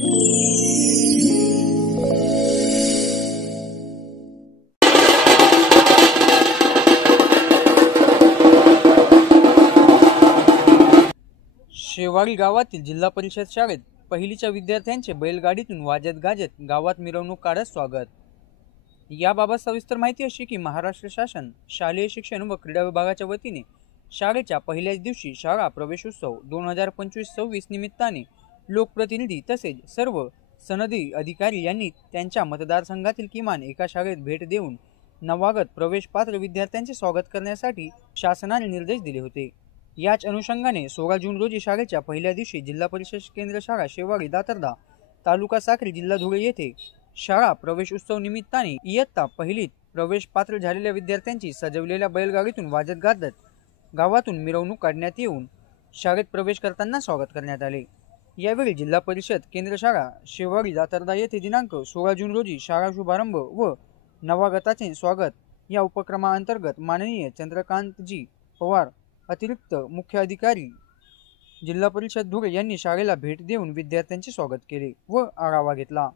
शेवाळी गावातील जिल्हा परिषद शाळेत पहिलीच्या विद्यार्थ्यांचे बैलगाडीतून वाजत गाजत गावात मिरवणूक काढत स्वागत। याबाबत सविस्तर माहिती अशी की महाराष्ट्र शासन शालेय शिक्षण व क्रीडा विभागाच्या वतीने शाळेच्या पहिल्याच दिवशी शाळा प्रवेशोत्सव 2025-26 निमित्ताने लोकप्रतिनिधी तसेच सर्व सनदी अधिकारी यांनी त्यांच्या मतदारसंघातील किमान एका शाळेत भेट देऊन नवागत प्रवेश पात्र विद्यार्थ्यांचे स्वागत करण्यासाठी शासनाने निर्देश दिले होते। याच अनुषंगाने 16 जून रोजी शाळेच्या पहिल्या दिवशी जिल्हा परिषद केंद्र शाळा शेवाळी दातर्डा तालुका साक्री जिल्हा धुळे येथे शाळा प्रवेश उत्सव निमित्ताने इयत्ता पहिलीत प्रवेश पात्र झालेल्या विद्यार्थ्यांची सजवलेल्या बैलगाडीतून वाजत गाजत गावातून मिरवणूक काढण्यात येऊन शाळेत प्रवेश करताना स्वागत करण्यात आले। यावेळी जिल्हा परिषद केंद्र शाळा शेवाळी दातर्डा येथे दिनांक 16 जून रोजी शाळा शुभारंभ व नवागताचे स्वागत या उपक्रमाअंतर्गत माननीय चंद्रकांतजी पवार अतिरिक्त मुख्य अधिकारी जिल्हा परिषद धुळे यांनी शाळेला भेट देऊन विद्यार्थ्यांचे स्वागत केले व आढावा घेतला।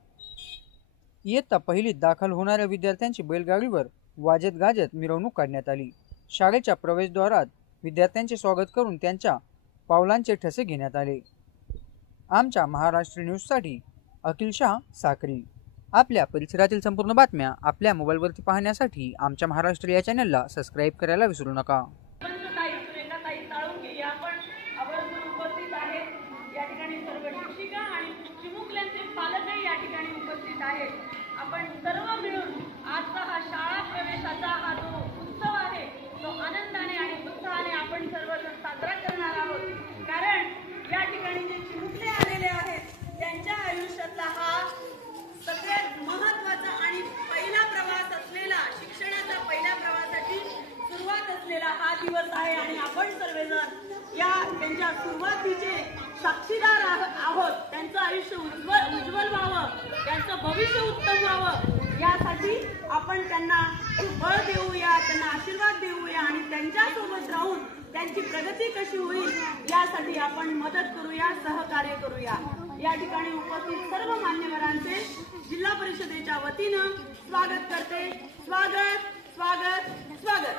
इयत्ता पहिलीत दाखल होणाऱ्या विद्यार्थ्यांची बैलगाडीवर वाजत गाजत मिरवणूक काढण्यात आली। शाळेच्या प्रवेशद्वारात विद्यार्थ्यांचे स्वागत करून त्यांच्या पावलांचे ठसे घेण्यात आले। आमच्या महाराष्ट्र न्यूजसाठी अखिल शाह साक्री। आपल्या परिसरातील संपूर्ण बातम्या आपल्या मोबाईलवरती पाहण्यासाठी आमच्या महाराष्ट्र या चॅनलला सबस्क्राईब करायला विसरू नका। आपण सर्व मिळून आजचा हा शाळा प्रवेशाचा हा जो उत्सव आहे तो आनंदाने आणि उत्साहाने आपण सर्वजण साजरा करणार आहोत। कारण या ठिकाणी जे चिमुकले आलेले आहेत त्यांच्या आयुष्यातला हा सगळ्यात महत्त्वाचा आणि पहिला प्रवास असलेला, शिक्षणाचा पहिल्या प्रवासाची सुरुवात असलेला हा दिवस आहे आणि आपण सर्वजण या त्यांच्या सुरुवातीचे साक्षीदार आहोत। त्यांचं आयुष्य उज्ज्वल व्हावं, त्यांचं भविष्य उत्तम व्हावं यासाठी आपण त्यांना बळ देऊया, त्यांना आशीर्वाद देऊया आणि त्यांच्यासोबत राहून त्यांची प्रगती कशी होईल यासाठी आपण मदत करूया, सहकार्य करूया। या ठिकाणी उपस्थित सर्व मान्यवरांचे जिल्हा परिषदेच्या वतीनं स्वागत करते। स्वागत स्वागत स्वागत।